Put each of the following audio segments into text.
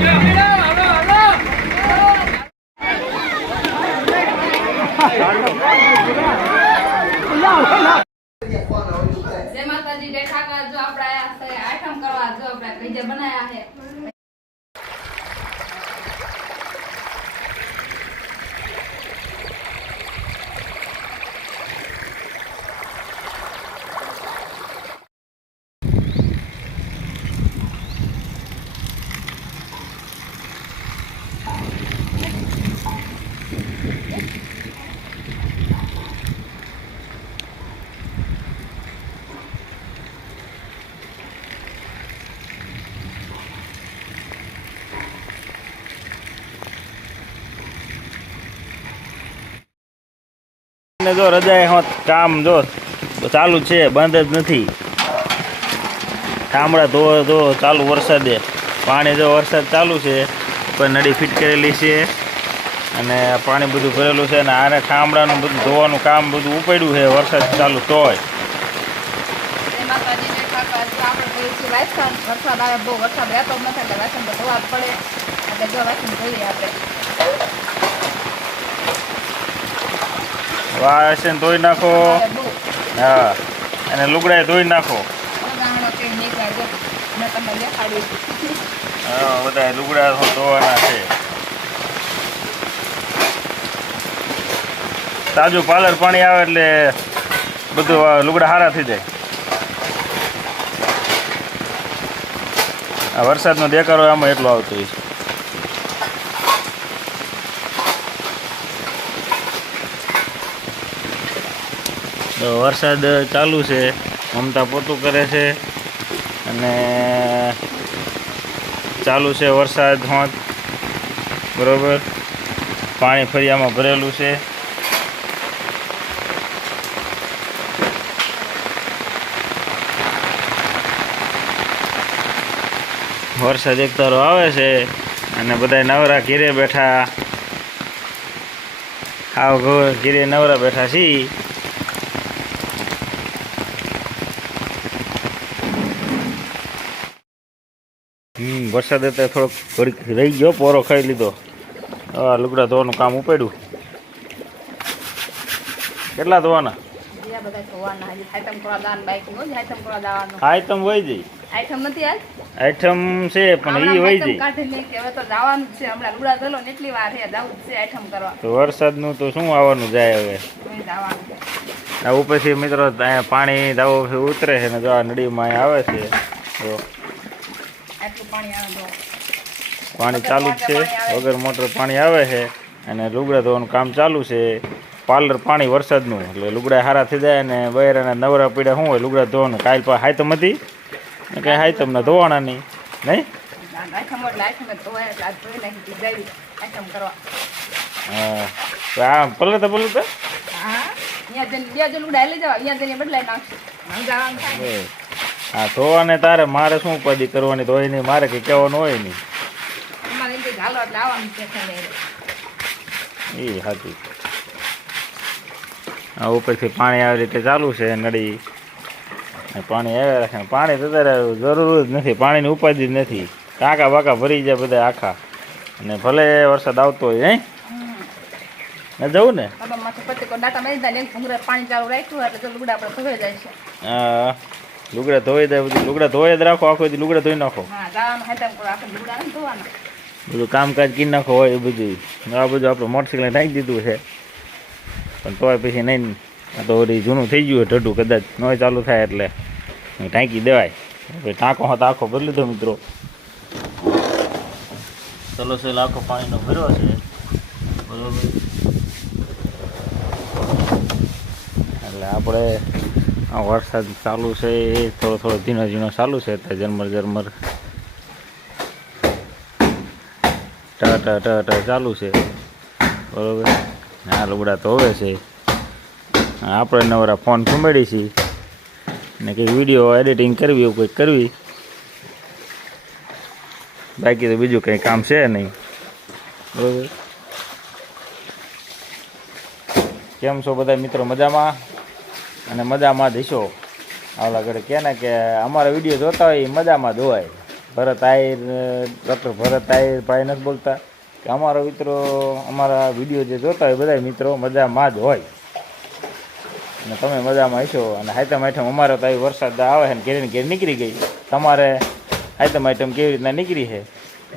જય માતાજી જય ઠાકર જો આપણે આઈટમ કરવા જો આપણે ભજીયા બનાયા છે જો રજાએ હોત કામ જો ચાલુ છે બંધ જ નથી ઠામડા ધો ચાલુ વરસાદે પાણી જો વરસાદ ચાલુ છે પણ નળી ફિટ કરેલી છે અને પાણી બધું ભરેલું છે અને આને ઠામડાનું બધું ધોવાનું કામ બધું ઉપાડ્યું છે વરસાદ ચાલુ તોય વરસાદ આવે બહુ વરસાદ રહેતો નથી એટલે વાસણ તો ધોવા જ પડે એટલે જો વાસણ ધોઈએ આપણે વાસણ ધોઈ નાખો હા અને લુગડાએ ધોઈ નાખો હા બધા લુગડા ધોવાના છે તાજું પાલર પાણી આવે એટલે બધું લુગડા સારા થઈ જાય આ વરસાદનો દેખાડો આમાં એટલો આવતો હોય છે વરસાદ ચાલુ છે મમતા પોતું કરે છે અને ચાલુ છે વરસાદ હોત બરોબર પાણી ફરિયામાં ભરેલું છે વરસાદ એક તારો આવે છે અને બધા નવરા ઘીરે બેઠા આવ ઘીરે નવરા બેઠા છીએ વરસાદ એટલે થોડોક ઘડીક રહી ગયો પોરો ખાઈ લીધો લુગડા ધોવાનું કામ ઉપાડ્યું કેટલા ધોવાના આઈટમ વહી જઈ આઈટમ નથી આજ આઈટમ છે પણ એ વહી જઈ કાઢી હવે તો જવાનું છે હમણાં લુગડા ધોલો ને એટલી વાર છે જવું છે આઈટમ કરવા તો વરસાદનું તો શું આવવાનું જાય હવે આ ઉપરથી મિત્રો અહીંયા પાણી દાવો ઉતરે છે ને જો આ નદીમાં આવે છે તો પાણી ચાલુ જ છે વગર મોટર પાણી આવે છે અને લુગડા ધોવાનું કામ ચાલુ છે પાર્લર પાણી વરસાદનું એટલે લુગડા સારા થઈ જાય અને બહેરાના નવરા પીડા શું હોય લુગડા ધોવાનું કાલ પાસે હાઈતમ હતી ને કંઈ હાઈતમ ના ધોવાના નહીં નહીં હા પલતા હા ધોવાને તારે મારે શું ઉપાધિ કરવાની ધોઈ નહીં મારે કંઈ કહેવાનું હોય નહીં એ સાચું આ ઉપરથી પાણી આવી રીતે ચાલુ છે નળી પાણી આવ્યા રાખે પાણી તો અત્યારે જરૂર જ નથી પાણીની ઉપાધિ જ નથી ટાંકા બાકા ભરી જાય બધા આખા અને ભલે વરસાદ આવતો હોય હે ને જવું ને હા લુગડા ધોઈ જાય બધું લુગડા ધોઈ જ રાખો આખો લુગડા ધોઈ નાખો બધું કામકાજ કરી નાખો હોય એ બધું આ બધું આપણે મોટરસાઇકલ ઢાંકી દીધું છે પણ તોય પછી નહીં આ તો વળી જૂનું થઈ ગયું ઢડું કદાચ ન ચાલુ થાય એટલે ઢાંકી દેવાય ટાંકો હતો આખો ભરી લીધો મિત્રો ચલો સેલ આખો પાણીનો ભર્યો છે બરાબર એટલે આપણે આ વરસાદ ચાલુ છે એ થોડો ધીનો ધીનો ચાલુ છે એટલે ઝરમર ટ ચાલુ છે બરાબર આ લુગડા તો હવે છે આપણે નવરા ફોન ઘુમાડી છીએ ને કંઈક વિડીયો એડિટિંગ કરવી એવું કંઈક કરવી બાકી તો બીજું કંઈ કામ છે નહીં બરાબર કેમ છો બધા મિત્રો મજામાં અને મજામાં જ હશો આવલા ઘરે કે ને કે અમારા વિડીયો જોતા હોય એ મજામાં જ હોય ભરત આહિર, ડૉક્ટર ભરત આહિર ભાઈ નથી બોલતા કે અમારા મિત્રો અમારા વિડીયો જે જોતા હોય બધા મિત્રો મજામાં જ હોય અને તમે મજામાં હશો. અને હાઈતમ આઈટમ અમારે તો આવી વરસાદ આવે છે ને ઘેર નીકળી ગઈ. તમારે હાઈતમ આઈટમ કેવી રીતના નીકળી છે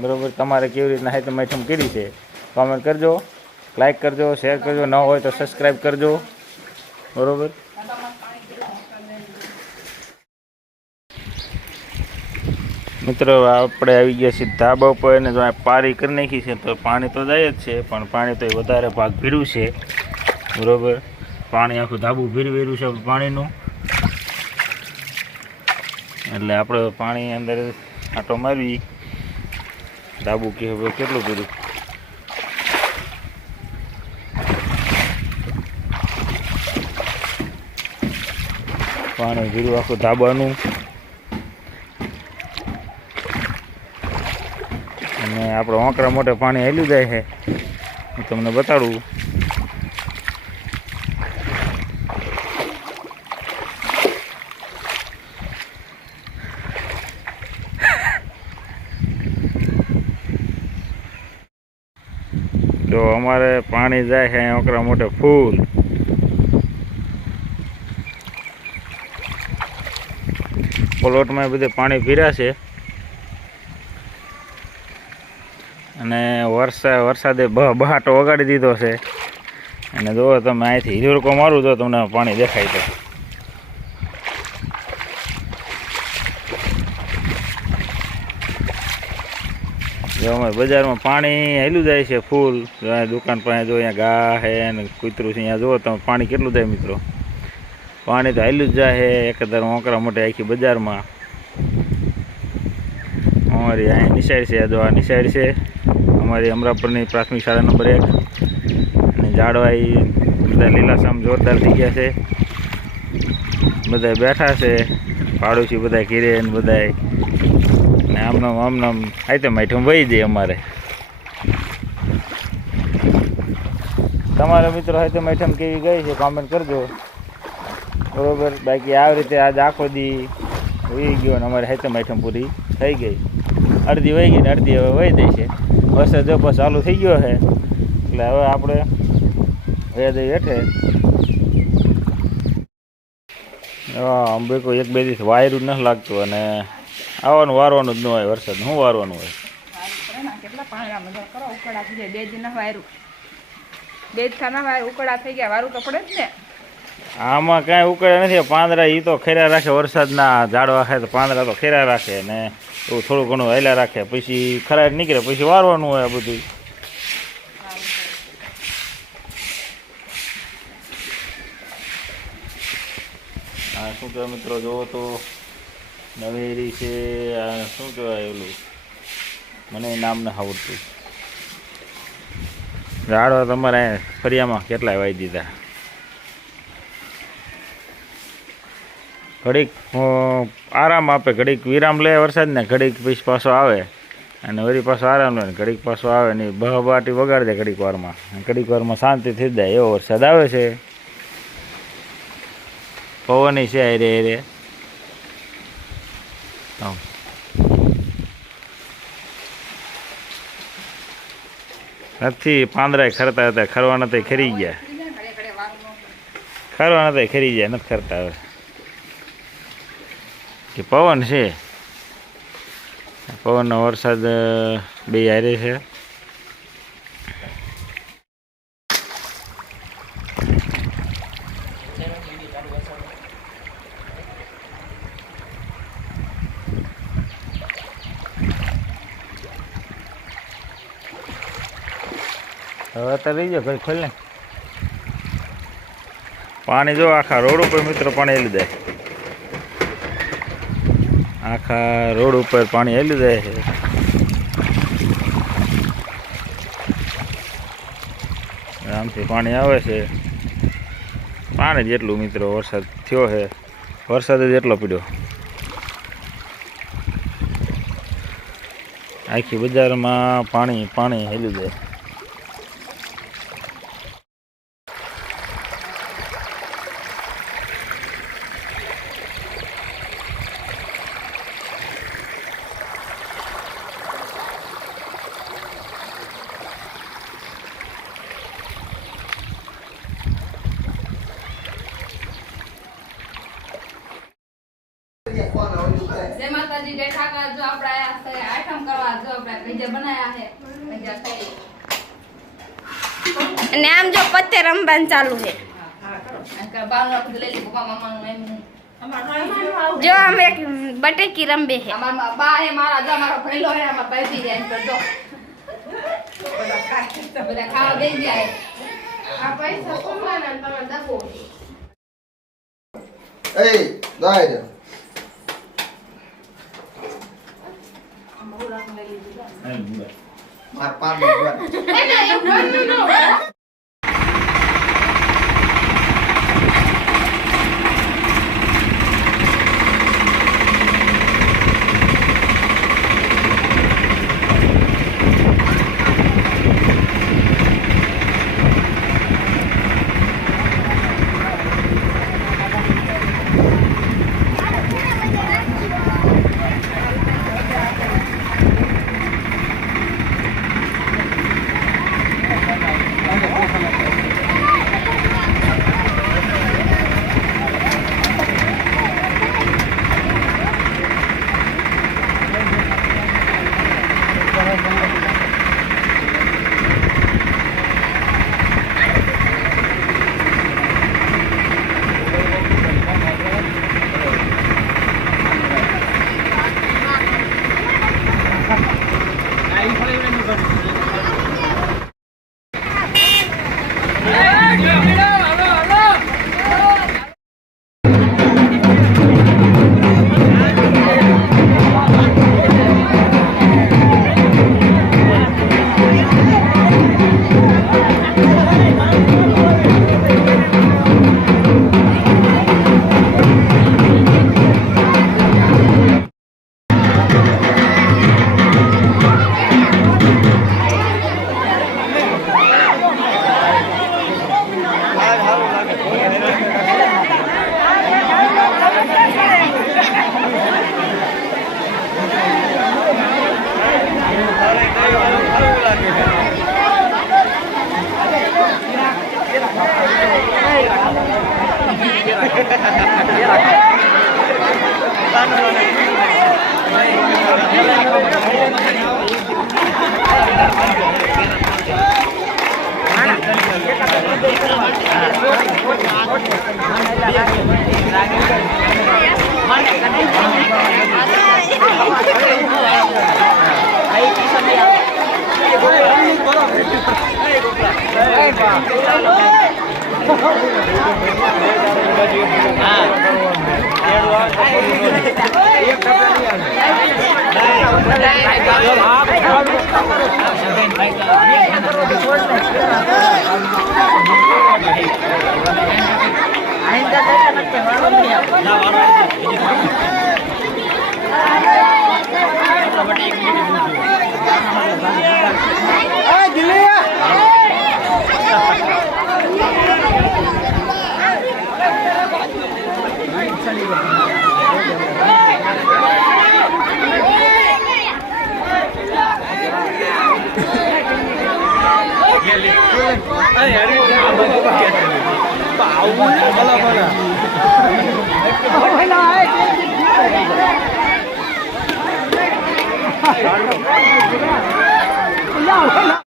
બરાબર, તમારે કેવી રીતના હાઈતમ આઈટમ કરી છે કોમેન્ટ કરજો, લાઈક કરજો, શેર કરજો, ન હોય તો સબસ્ક્રાઈબ કરજો બરાબર. મિત્રો આપણે આવી ગયા છીએ ધાબા ઉપર અને જો આ પારી કરી નાખી છે તો પાણી તો જાય જ છે પણ પાણી તો વધારે ભાગ ભીડું છે બરાબર. પાણી આખું ધાબું ભીડવેલું છે પાણીનું, એટલે આપણે પાણી અંદર આંટો મારવી. ધાબુ કેટલું ભીડું, પાણી ભીડું આખું ધાબાનું. અને આપણે ઓંકરા મોટે પાણી હેલું જાય છે, હું તમને બતાડું. જો અમારે પાણી જાય છે ઓંકરા મોટે ફૂલ. પ્લોટમાં બધે પાણી ભીરા છે અને વરસાદે બહાટો વગાડી દીધો છે. અને જો તમે અહીંથી હિરોકો મારું તો તમને પાણી દેખાય તો. જો અમારે બજારમાં પાણી હેલું જાય છે ફૂલ. દુકાન પાસે જો અહીંયા ગા છે અને કૂતરું છે, અહીંયા જુઓ તમે પાણી કેટલું જાય મિત્રો. પાણી તો હેલું જ જાય છે એકદર ઓંકરા મોટે આખી બજારમાં. અમારી અહીંયા નિશાળ છે, જો આ નિશાળ છે અમારી અમરાપુરની પ્રાથમિક શાળા નંબર 1. અને ઝાડવા બધા લીલાછમ જોરદાર થઈ ગયા છે. બધા બેઠા છે પાડોશી બધા ઘીરે ને બધા. ને આમનામ આઈટમ વહી જાય અમારે. તમારા મિત્રો આઈટમ કેવી ગઈ છે કોમેન્ટ કરજો બરોબર. બાકી આવી રીતે આજ આખો દી વહી ગયો ને અમારે આઈટમ પૂરી થઈ ગઈ. અડધી વહી ગઈ ને અડધી હવે વહી દઈ છે. વરસાદ જો પણ ચાલુ થઈ ગયો છે એટલે હવે આપણે વેદઈ હેઠે અંબે કોઈ 1-2 દિવસ વાયરું નથી લાગતું અને આવવાનું વારવાનું જ ન હોય. વરસાદ શું વારવાનું હોય. કેટલા પાણી મજા કરો ઉકળા થઈ જાય. 2 દિન વાયરું, 2 ખાના વાયર ઉકળા થઈ ગયા. વારું તો પડે જ ને. આમાં કાંઈ ઉકળ્યા નથી. પાંદડા એ તો ખેરા રાખે, વરસાદના ઝાડવા ખાય તો પાંદડા તો ખેરા રાખે ને એવું થોડું ઘણું હેલા રાખે. પછી ખરાબ નીકળે પછી વારવાનું હોય આ બધું. હા શું કહેવાય મિત્રો, જોવો તો નવેરી છે. આ શું કહેવાય ઓલું, મને નામ ન આવડતું. ઝાડવા તમારે ફરિયામાં કેટલાય વાવી દીધા. ઘડીક આરામ આપે, ઘડીક વિરામ લે વરસાદ ને, ઘડીક પછી પાછો આવે અને વળી પાછો આરામ લે, ઘડીક પાછો આવે ને બહાબાટી વગાડી દે ઘડીક વારમાં. ઘડીક વારમાં શાંતિ થઈ જાય એવો વરસાદ આવે છે. પવન છે રે નથી. પાંદડા ખરતા હતા, ખરવાના તો ખરી ગયા. ખરવાના તો ખરી ગયા, નથી ખરતા હવે કે પવન છે. પવનનો વરસાદ બે હારે છે. હવે તો રહી જાઓ, ઘડી ખોલ ને. પાણી જો આખા રોડ ઉપર મિત્રો પાણી હેલી જાય. આખા રોડ ઉપર પાણી હેલી જાય છે. આમથી પાણી આવે છે. પાણી જેટલું મિત્રો વરસાદ થયો છે, વરસાદ જ એટલો પડ્યો. આખી બજારમાં પાણી હેલી જાય. ખાવા જો આપણે આઈટમ કરવા જો આપણે ભજીયા બનાયા છે ભજીયા ખાઈ અને આમ જો પત્તે રમવાનું ચાલુ છે અને બાનું આપણે લઈ લી પપ્પા મામાનું એમ જો આમ એક બટેકી રંબે છે અમાર બા હે મારા જો મારો ભણેલો હે અમાર ભાઈ જાય એમ કરજો બધા ખાવા બેસી જાય આ પૈસા કોમાના તમે દબો એ દાય માર પાન